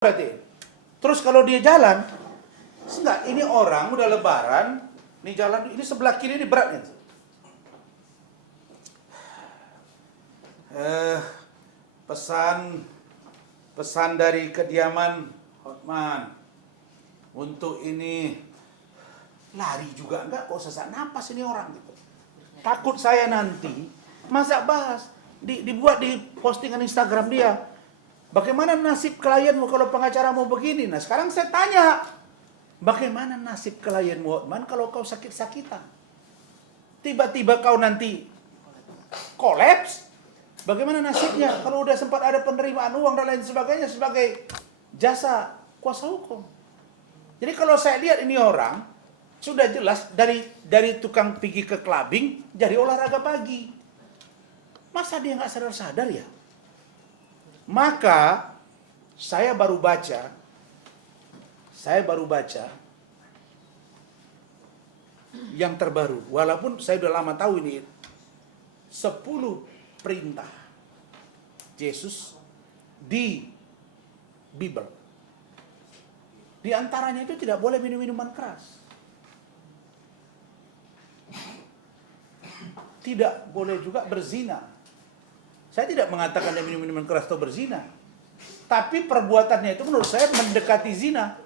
Berarti. Terus kalau dia jalan, enggak, ini orang udah lebaran, ini jalan, ini sebelah kiri ini beratnya. Pesan dari kediaman Hotman untuk ini lari juga enggak, kok sesak napas ini orang gitu. Takut saya nanti masa bahas dibuat di postingan Instagram dia. Bagaimana nasib klienmu kalau pengacaramu begini? Nah sekarang saya tanya, bagaimana nasib klienmu Hotman kalau kau sakit-sakitan? Tiba-tiba kau nanti kolaps, bagaimana nasibnya kalau udah sempat ada penerimaan uang dan lain sebagainya sebagai jasa kuasa hukum? Jadi kalau saya lihat ini orang, sudah jelas dari tukang pergi ke clubbing jadi olahraga pagi. Masa dia nggak sadar-sadar ya? Maka saya baru baca yang terbaru. Walaupun saya udah lama tahu ini 10 perintah Yesus di Bible. Di antaranya itu tidak boleh minum minuman keras. Tidak boleh juga berzina. Saya tidak mengatakan dia minum minuman keras atau berzina. Tapi perbuatannya itu menurut saya mendekati zina.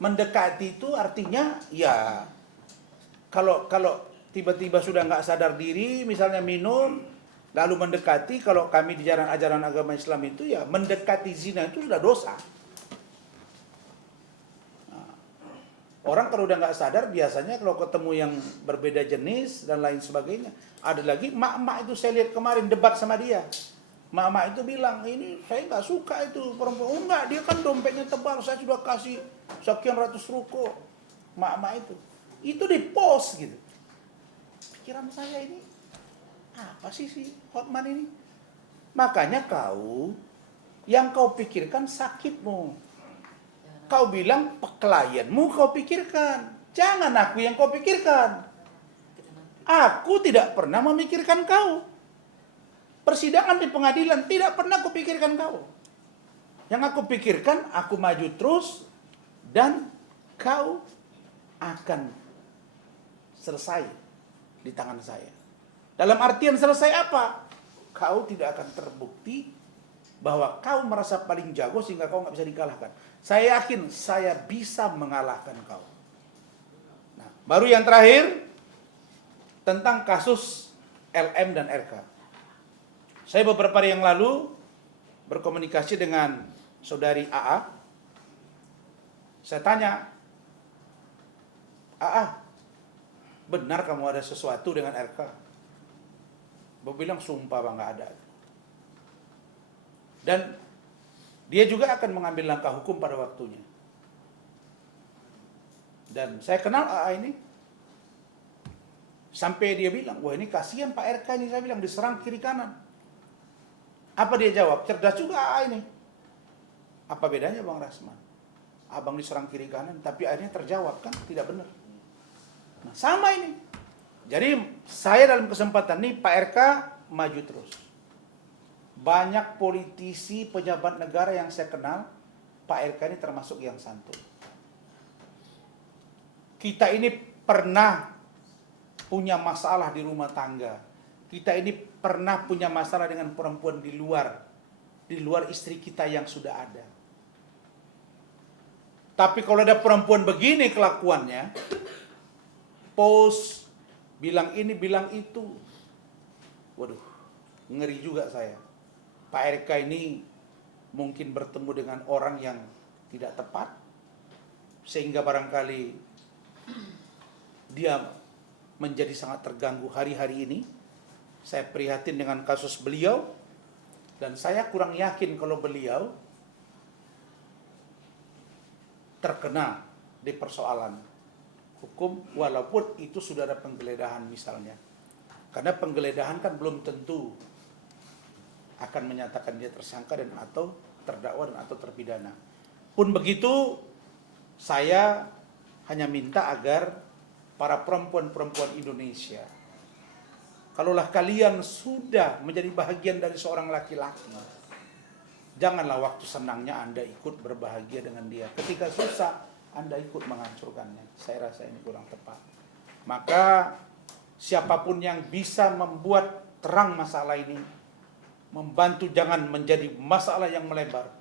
Mendekati itu artinya ya kalau tiba-tiba sudah nggak sadar diri, misalnya minum, lalu mendekati, kalau kami di ajaran agama Islam itu ya mendekati zina itu sudah dosa. Orang kalau udah nggak sadar biasanya kalau ketemu yang berbeda jenis dan lain sebagainya. Ada lagi mak-mak itu saya lihat kemarin debat sama dia. Mak-mak itu bilang, ini saya nggak suka itu perempuan. Oh enggak, dia kan dompetnya tebal, saya sudah kasih sekian ratus ruko. Mak-mak itu di post gitu. Pikiran saya ini, apa sih si Hotman ini? Makanya yang kau pikirkan sakitmu. Kau bilang klienmu kau pikirkan. Jangan aku yang kau pikirkan. Aku tidak pernah memikirkan kau. Persidangan di pengadilan tidak pernah aku pikirkan kau. Yang aku pikirkan, aku maju terus dan kau akan selesai di tangan saya. Dalam artian selesai apa? Kau tidak akan terbukti bahwa kau merasa paling jago sehingga kau nggak bisa dikalahkan. Saya yakin saya bisa mengalahkan kau. Nah, baru yang terakhir tentang kasus LM dan RK. Saya beberapa hari yang lalu berkomunikasi dengan saudari AA. Saya tanya, AA, benar kamu ada sesuatu dengan RK? Dia bilang sumpah bang nggak ada. Dan dia juga akan mengambil langkah hukum pada waktunya. Dan saya kenal AA ini. Sampai dia bilang, wah ini kasihan Pak RK ini, saya bilang diserang kiri kanan. Apa dia jawab? Cerdas juga AA ini. Apa bedanya Bang Rasman? Abang diserang kiri kanan, tapi akhirnya terjawab kan? Tidak benar. Nah sama ini. Jadi saya dalam kesempatan ini Pak RK maju terus. Banyak politisi, pejabat negara yang saya kenal, Pak RK ini termasuk yang santun. Kita ini pernah punya masalah di rumah tangga. Kita ini pernah punya masalah dengan perempuan di luar istri kita yang sudah ada. Tapi kalau ada perempuan begini kelakuannya, post, bilang ini, bilang itu. Waduh, ngeri juga saya. Pak RK ini mungkin bertemu dengan orang yang tidak tepat, sehingga barangkali dia menjadi sangat terganggu hari-hari ini. Saya prihatin dengan kasus beliau, dan saya kurang yakin kalau beliau terkena di persoalan hukum, walaupun itu sudah ada penggeledahan misalnya. Karena penggeledahan kan belum tentu akan menyatakan dia tersangka dan atau terdakwa dan atau terpidana. Pun begitu, saya hanya minta agar para perempuan-perempuan Indonesia, kalaulah kalian sudah menjadi bahagian dari seorang laki-laki, Janganlah waktu senangnya Anda ikut berbahagia dengan dia. Ketika susah, Anda ikut menghancurkannya. Saya rasa ini kurang tepat. Maka siapapun yang bisa membuat terang masalah ini, membantu jangan menjadi masalah yang melebar,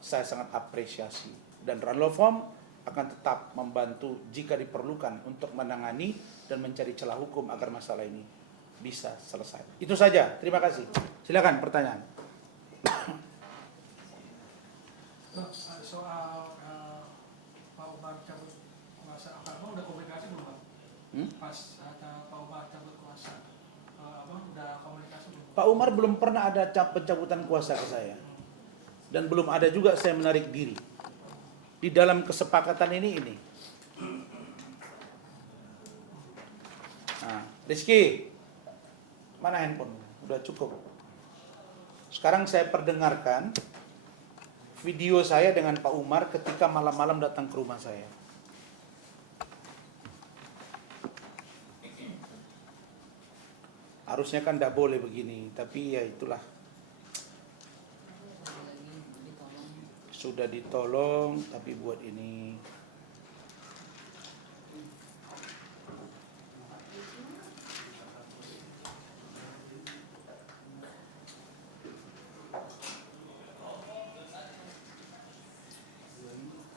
saya sangat apresiasi. Dan Ranlofom akan tetap membantu jika diperlukan untuk menangani dan mencari celah hukum agar masalah ini bisa selesai. Itu saja. Terima kasih. Silakan pertanyaan. Soal Pak Umar cabut kuasa, Abang udah komunikasi belum, Pak? Pas ada Pak Umar cabut kuasa, Abang udah komunikasi belum? Pak Umar belum pernah ada pencabutan kuasa ke saya. Dan belum ada juga saya menarik diri. Di dalam kesepakatan ini. Nah, Rizky, mana handphone? Udah cukup. Sekarang saya perdengarkan video saya dengan Pak Umar ketika malam-malam datang ke rumah saya. Harusnya kan tidak boleh begini, tapi ya itulah. Sudah ditolong, tapi buat ini.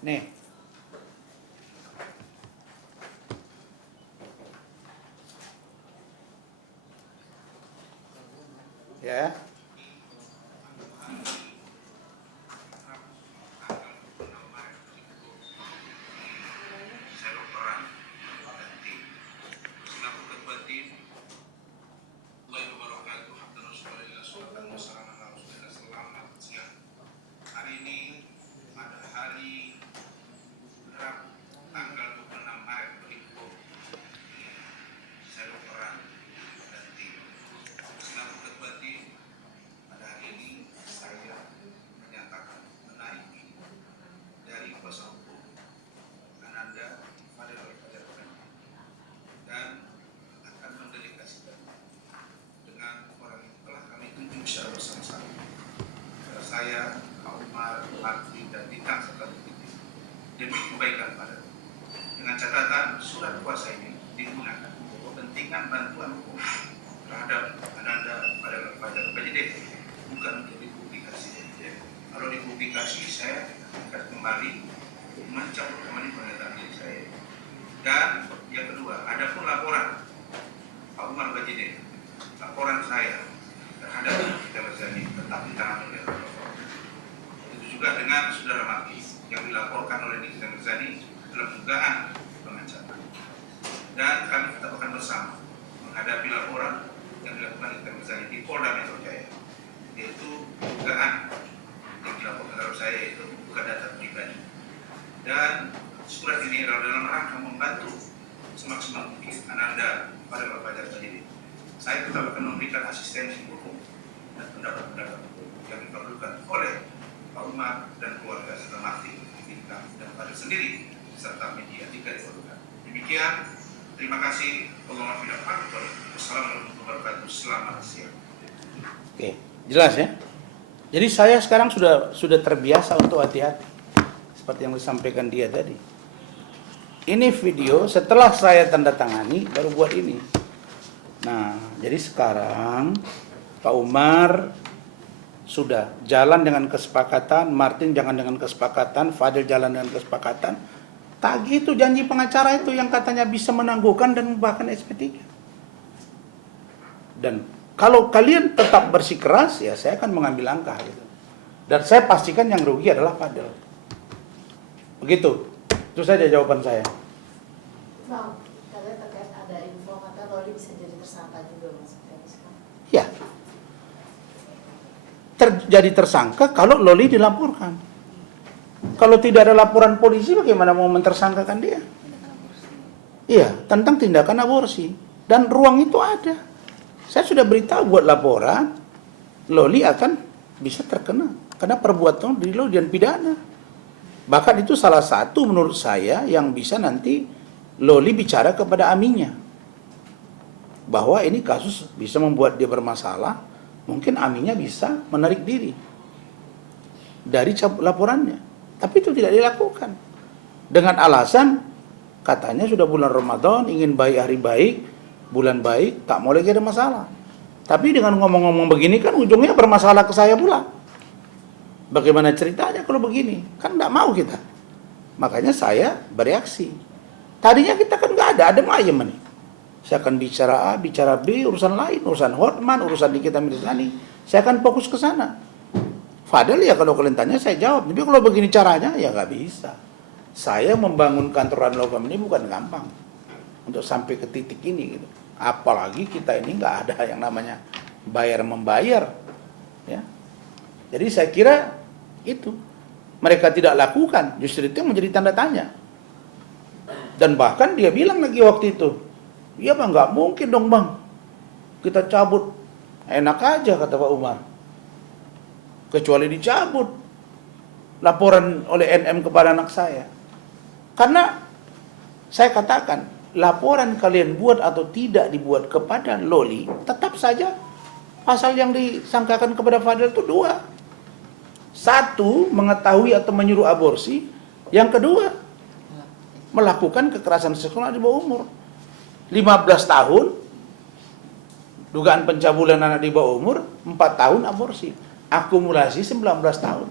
Nih. Ya. Saya, Pak Umar, Martin, dan Dita serta Bukiti demi kebaikan pada dengan catatan surat kuasa ini digunakan untuk kepentingan bantuan hukum terhadap Ananda pada penyidik, bukan untuk dipublikasi. Kalau dipublikasi, saya akan kembali mencabut kembali pernyataan diri saya. Dan yang kedua, ada pun laporan Pak Umar Bajide, laporan saya terhadap Kita Merzani tetap ditangani oleh juga dengan saudara Maki yang dilaporkan oleh Nikita Mirzani dalam dugaan pengancaman. Dan kami tetap akan bersama menghadapi laporan yang dilakukan Nikita Mirzani di Polda Metro Jaya, yaitu dugaan yang dilaporkan terhadap saya itu bukan data pribadi. Dan surat ini adalah dalam rangka membantu semaksimal mungkin Ananda pada Bapak Jarod ini. Saya tetap akan memberikan asistensi hukum dan pendapat-pendapat hukum yang diperlukan oleh Pak Umar dan keluarga serta Martin, Dita, dan Fadil sendiri serta media jika diperlukan. Demikian, terima kasih. Wassalamualaikum warahmatullahi wabarakatuh. Selamat siang. Oke, jelas ya. Jadi saya sekarang sudah terbiasa untuk hati-hati seperti yang disampaikan dia tadi. Ini video setelah saya tanda tangani baru buat ini. Nah, jadi sekarang Pak Umar sudah jalan dengan kesepakatan, Martin jangan dengan kesepakatan, Fadil jalan dengan kesepakatan. Tagih itu janji pengacara itu yang katanya bisa menangguhkan dan bahkan SP3. Dan kalau kalian tetap bersikeras, ya saya akan mengambil langkah gitu. Dan saya pastikan yang rugi adalah Fadil. Begitu. Itu saja jawaban saya. Bang, kalian terkait ada info kata Loli bisa jadi tersangka juga maksudnya sekarang. Ya. Jadi tersangka kalau Loli dilaporkan. Kalau tidak ada laporan polisi, bagaimana mau mentersangkakan dia? Iya, tentang tindakan aborsi. Dan ruang itu ada. Saya sudah beritahu buat laporan, Loli akan bisa terkena. Karena perbuatan di Loli dan pidana. Bahkan itu salah satu menurut saya yang bisa nanti Loli bicara kepada aminya. Bahwa ini kasus bisa membuat dia bermasalah. Mungkin aminnya bisa menarik diri. dari laporannya. Tapi itu tidak dilakukan. Dengan alasan katanya sudah bulan Ramadan, ingin baik hari baik, bulan baik, tak mau lagi ada masalah. Tapi dengan ngomong-ngomong begini kan ujungnya bermasalah ke saya pula. Bagaimana ceritanya kalau begini? Kan tidak mau kita. Makanya saya bereaksi. Tadinya kita kan nggak ada ayam nih. Saya akan bicara A, bicara B, urusan lain, urusan Hotman, urusan di kita misalnya. Saya akan fokus ke sana. Fadel ya kalau kalian tanya saya jawab. Tapi kalau begini caranya ya nggak bisa. Saya membangun kantor logam ini bukan gampang untuk sampai ke titik ini gitu. Apalagi kita ini nggak ada yang namanya bayar membayar, ya. Jadi saya kira itu mereka tidak lakukan, justru itu yang menjadi tanda tanya. Dan bahkan dia bilang lagi waktu itu, iya bang nggak mungkin dong bang, kita cabut, enak aja kata Pak Umar, kecuali dicabut laporan oleh NM kepada anak saya. Karena saya katakan, laporan kalian buat atau tidak dibuat kepada Loli, tetap saja pasal yang disangkakan kepada Fadel itu dua. Satu, mengetahui atau menyuruh aborsi. Yang kedua, melakukan kekerasan seksual di bawah umur. 15 tahun, dugaan pencabulan anak di bawah umur, 4 tahun aborsi. Akumulasi 19 tahun.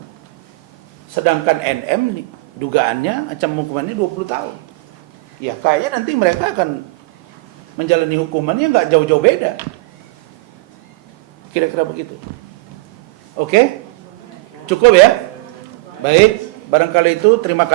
Sedangkan NM dugaannya, ancam hukumannya 20 tahun. Ya kayaknya nanti mereka akan menjalani hukumannya nggak jauh-jauh beda. Kira-kira begitu. Oke? Cukup ya? Baik, barangkali itu terima kasih.